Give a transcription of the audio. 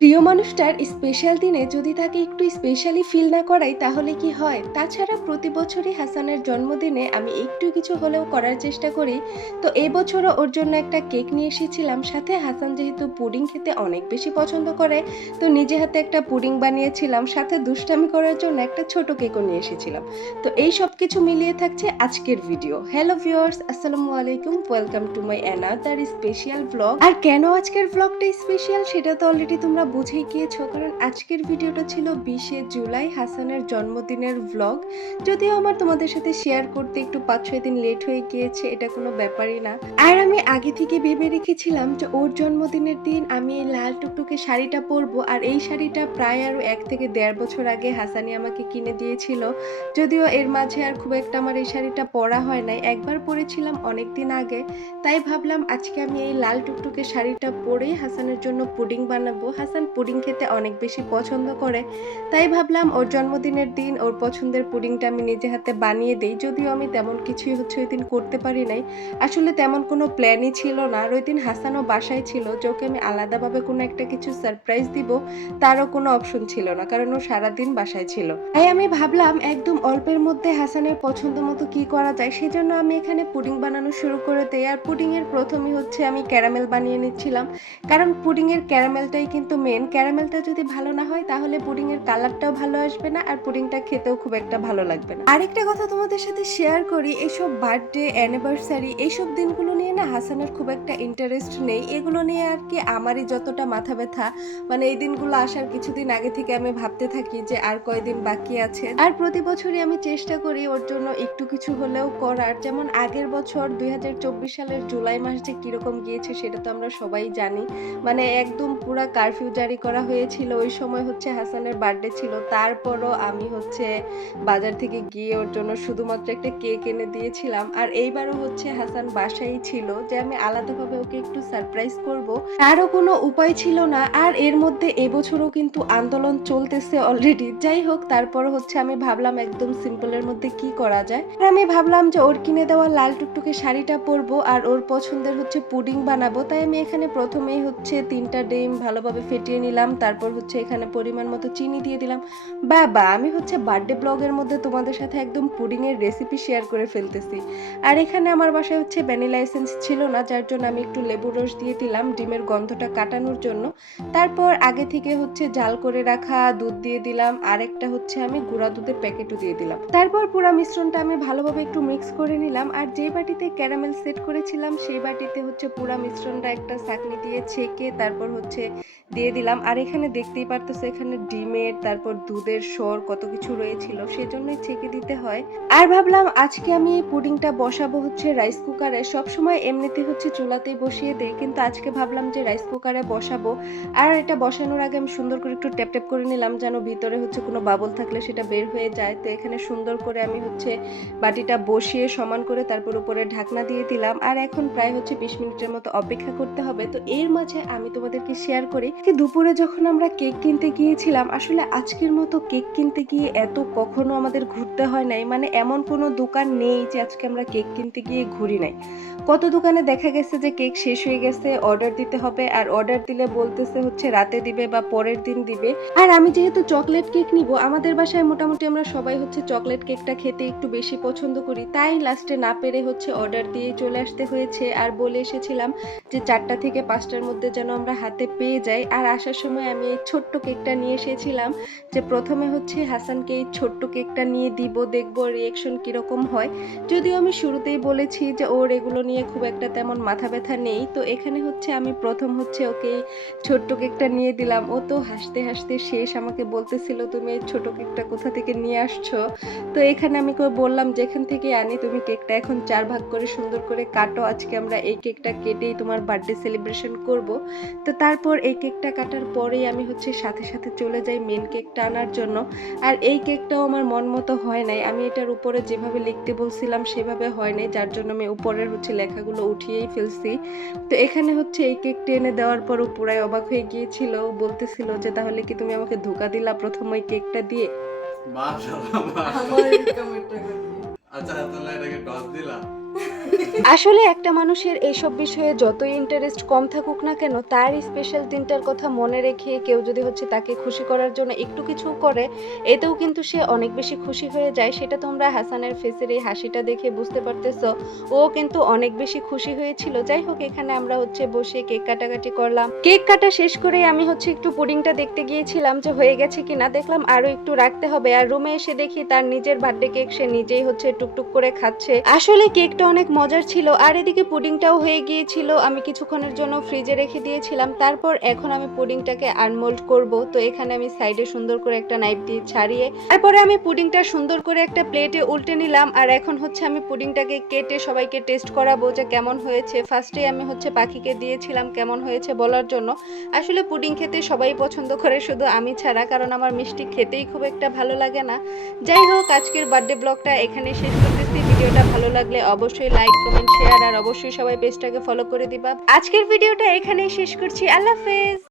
প্রিয় মানুষটার স্পেশাল দিনে যদি তাকে একটু স্পেশালি ফিল না করাই তাহলে কি হয়? তাছাড়া প্রতি বছরই হাসানের জন্মদিনে আমি একটু কিছু হলেও করার চেষ্টা করি। তো এবছরও ওর জন্য একটা কেক নিয়ে এসেছিলাম। সাথে হাসান যেহেতু পুডিং খেতে অনেক বেশি পছন্দ করে, তো নিজে হাতে একটা পুডিং বানিয়েছিলাম। সাথে দুষ্টামি করার জন্য একটা ছোট কেকও নিয়ে এসেছিলাম। তো এই সবকিছু মিলিয়ে থাকছে আজকের ভিডিও। হ্যালো ভিউয়ার্স, আসসালামু আলাইকুম। Welcome to my another special vlog. আর কেন আজকের ভ্লগটা স্পেশাল সেটা তো অলরেডি তোমরা বুঝেই গিয়েছো, কারণ আজকের ভিডিওটা ছিল 20শে জুলাই, হাসানের জন্মদিনের ভ্লগ। যদিও আমার তোমাদের সাথে শেয়ার করতে একটু 5-6 দিন লেট হয়ে গিয়েছে, এটা কোনো ব্যাপারই না। আর আমি আগে থেকে ভেবে রেখেছিলাম যে ওর জন্মদিনের দিন আমি এই লাল টুকটুকে শাড়িটা পরবো। আর এই শাড়িটা প্রায় আরো 1 থেকে 1.5 বছর আগে হাসানি আমাকে কিনে দিয়েছিল। যদিও এর মাঝে আর খুব একটা আমার এই শাড়িটা পরা হয় নাই, একবার পরেছিলাম অনেক দিন আগে। তাই ভাবলাম আজকে আমি এই লাল টুকটুকে শাড়িটা পরেই হাসানের জন্য পুডিং বানাবো। হাসান পুডিং খেতে অনেক বেশি পছন্দ করে, তাই ভাবলাম ওর জন্মদিনের দিন ওর পছন্দের পুডিংটা আমি নিজে হাতে বানিয়ে দেই। যদিও আমি তেমন কিছুই ওই দিন করতে পারি নাই, আসলে তেমন কোনো প্ল্যানই ছিল না। আর ওই দিন হাসানও বাসায় ছিল, যে ওকে আমি আলাদাভাবে কোনো একটা কিছু সারপ্রাইজ দিব তারও কোনো অপশন ছিল না, কারণ ও সারাদিন বাসায় ছিল। তাই আমি ভাবলাম একদম অল্পের মধ্যে হাসানের পছন্দ মতো কি করা যায়, সেজন্য আমি এখানে পুডিং বানানো শুরু করে দেই। আর পুডিং এর প্রথমে আমি ক্যারামেল বানিয়ে নিচ্ছিলাম, কারণ পুডিং এর ক্যারামেলটাই কিন্তু মেন। ক্যারামেলটা যদি ভালো না হয় তাহলে পুডিং এর কালারটাও ভালো আসবে না, আর পুডিংটা খেতেও খুব একটা ভালো লাগবে না। আরেকটা কথা তোমাদের সাথে শেয়ার করি, এইসব বার্থডে, অ্যানিভার্সারি, এইসব দিনগুলো নিয়ে না হাসানের খুব একটা ইন্টারেস্ট নেই। এগুলো নিয়ে আর কি আমারই যতটা মাথা ব্যথা। মানে এই দিনগুলো আসার কিছুদিন আগে থেকে আমি ভাবতে থাকি যে আর কয়দিন বাকি আছে। আর প্রতি বছরই আমি চেষ্টা করি ওর জন্য একটু কিছু হলেও করার। যেমন আগের বছর 2024 সালের জুলাই মাস যে কিরকম গিয়েছে সেটা তো আমরা সবাই জানি। মানে একদম পুরা কারফিউ জারি করা হয়েছিল। ওই সময় হাসানের বার্থডে ছিল, তারপরও আমি বাজার থেকে গিয়ে ওর জন্য শুধুমাত্র একটা কেক এনে দিয়েছিলাম। আর এইবারও হাসান বাসায় ছিল, যে আমি আলাদাভাবে ওকে একটু সারপ্রাইজ করব, তারও কোনো উপায় ছিল না। আর এর মধ্যে এবছরও কিন্তু আন্দোলন চলতেছে অলরেডি। যাই হোক, তারপর আমি ভাবলাম একদম সিম্পলের মধ্যে কি করা যায়। আর আমি ভাবলাম যে ওর কিনে দেওয়া লাল টুকটুকে শাড়িটা পরবো আর ওর পছন্দের পুডিং বানাবো। তাই আমি এখানে প্রথমেই 3টা ডিম ভালোভাবে ফেটিয়ে নিলাম, তারপর এখানে পরিমাণ মতো চিনি দিয়ে দিলাম। বাবা, আমি বার্থডে ব্লগের মধ্যে তোমাদের সাথে একদম পুডিং এর রেসিপি শেয়ার করে ফেলতেছি। আর এখানে আমার বাসায় ভ্যানিলা এসেন্স ছিল না, যার জন্য আমি একটু লেবুর রস দিয়ে দিলাম ডিমের গন্ধটা কাটানোর জন্য। তারপর আগে থেকে জাল করে রাখা দুধ দিয়ে দিলাম, আর একটা আমি গুঁড়া দুধের প্যাকেটও দিয়ে দিলাম। তারপর পুরো মিশ্রণটা আমি ভালোভাবে একটু মিক্স করে নিলাম। আর যে বাটিতে ক্যারামেল সেট করেছিলাম সেই বাটিতে পুরো মিশ্রণটা একটা ছাঁকনি দিয়ে ছেঁকে তারপর দিয়ে দিলাম। আর এখানে দেখতেই পারতেছো এখানে ডিমের তারপর দুধের সর কত কিছু রয়েছিল, সেজন্যই ছেঁকে দিতে হয়। আর ভাবলাম আজকে আমি এই পুডিংটা বসাবো রাইস কুকারে। সবসময় এমনিতে চুলাতেই বসিয়ে দেই, কিন্তু আজকে ভাবলাম যে রাইস কুকারে বসাবো। আর এটা বসানোর আগে আমি সুন্দর করে একটু ট্যাপ ট্যাপ করে নিলাম, যেন ভিতরে কোনো বাবল থাকলে সেটা বের হয়ে যায়। তো এখানে সুন্দর করে আমি বাটিটা বসিয়ে সমান করে তারপর উপরে ঢাকনা দিয়ে দিলাম। আর এখন প্রায় 20 মিনিটের মতো অপেক্ষা করতে হবে। তো এর মাঝে আমি তোমাদেরকে শেয়ার করি কি, দুপুরে যখন আমরা কেক কিনতে গিয়েছিলাম, আসলে আজকের মতো কেক কিনতে গিয়ে এত কখনো আমাদের ঘুরতে হয় নাই। মানে এমন কোনো দোকান নেই যে আজকে আমরা কেক কিনতে গিয়ে ঘুরি নাই। কত দোকানে দেখা গেছে যে কেক শেষ হয়ে গেছে, অর্ডার দিতে হবে, আর অর্ডার দিলে বলতেছে রাতে দিবে বা পরের দিন দিবে। আর আমি যেহেতু চকলেট কেক নিব, আমাদের বাসায় মোটামুটি আমরা সবাই চকলেট কেকটা খেতে একটু বেশি পছন্দ করি, তাই লাস্টে না পেরে অর্ডার দিয়ে চলে আসতে হয়েছে। আর বলে এসেছিলাম যে 4টা থেকে 5টার মধ্যে যেন আমরা হাতে পেয়ে যাই। আর আসার সময় আমি এই ছোট্ট কেকটা নিয়ে এসেছিলাম, যে প্রথমে হাসানকে এই ছোট্ট কেকটা নিয়ে দিব, দেখবো রিয়েকশন কিরকম হয়। যদিও আমি শুরুতেই বলেছি যে ওর এগুলো নিয়ে খুব একটা তেমন মাথা ব্যথা নেই। তো এখানে আমি প্রথম ওকে ছোট্ট কেকটা নিয়ে দিলাম। ও তো হাসতে হাসতে শেষ, আমাকে বলতেছিল তুমি এই ছোট কেকটা কোথা থেকে নিয়ে আসছো। তো এখানে আমি বললাম যে এখান থেকে আনি, তুমি কেকটা এখন 4 ভাগ করে সুন্দর করে কাটো, আজকে আমরা এই কেকটা কেটেই তোমার বার্থডে সেলিব্রেশন করব। তো তারপর এই কেকটা কাটার পরেই আমি সাথে সাথে চলে যাই মেন কেকটা আনার জন্য। আর এই কেকটাও আমার মন মতো হয় নাই, আমি এটার উপরে যেভাবে লিখতে বলছিলাম সেভাবে হয় নাই, যার জন্য আমি উপরের লেখাগুলো উঠিয়েই ফেলছি। তো এখানে এই কেকটা এনে দেওয়ার পর পুরাই অবাক হয়ে গিয়েছিল, বলতেছিল যে তাহলে কি তুমি আমাকে ধোকা দিলা প্রথম ওই কেকটা দিয়ে। মাশাআল্লাহ, আমার ইনকামের টাকা দিয়ে। আচ্ছা তাহলে এটাকে টস দিলা। আসলে একটা মানুষের এইসব বিষয়ে যতই ইন্টারেস্ট কম থাকুক না কেন, তার স্পেশাল দিনটার কথা মনে রেখে কেউ যদি হচ্ছে তাকে খুশি করার জন্য একটু কিছু করে, এতেও কিন্তু সে অনেক বেশি খুশি হয়ে যায়। সেটা তোমরা হাসানের ফেসের এই হাসিটা দেখে বুঝতে পারতেছো। ও কিন্তু অনেক বেশি খুশি হয়েছিল। যাই হোক, এখানে আমরা হচ্ছে বসে কেক কাটাকাটি করলাম। কেক কাটা শেষ করে আমি হচ্ছে একটু পুডিংটা দেখতে গিয়েছিলাম যে হয়ে গেছে কিনা। দেখলাম আরো একটু রাখতে হবে। আর রুমে এসে দেখি তার নিজের বার্থডে কেক সে নিজেই হচ্ছে টুকটুক করে খাচ্ছে। আসলে কেকটা অনেক মজার ছিল। আর এদিকে পুডিংটাও হয়ে গিয়েছিল। আমি কিছুক্ষণের জন্য ফ্রিজে রেখে দিয়েছিলাম। তারপর এখন আমি পুডিংটাকে আনমোল্ড করব। তো এখানে আমি সাইডে সুন্দর করে একটা নাইফ দিয়ে ছাড়িয়ে তারপরে আমি পুডিংটা সুন্দর করে একটা প্লেটে উল্টে নিলাম। আর এখন হচ্ছে আমি পুডিংটাকে কেটে সবাইকে টেস্ট করাবো যে কেমন হয়েছে। ফার্স্টে আমি হচ্ছে পাখিকে দিয়েছিলাম কেমন হয়েছে বলার জন্য। আসলে পুডিং খেতে সবাই পছন্দ করে, শুধু আমি ছাড়া, কারণ আমার মিষ্টি খেতেই খুব একটা ভালো লাগে না। যাই হোক, আজকের বার্থডে ব্লগটা এখানে শেষ করতেছি। ভিডিওটা ভালো লাগলে অবশ্যই লাইক, কমেন্ট, শেয়ার আর অবশ্যই সবাই পেজটাকে ফলো করে দিবা। আজকের ভিডিওটা এখানেই শেষ করছি। আল্লাহ হাফেজ।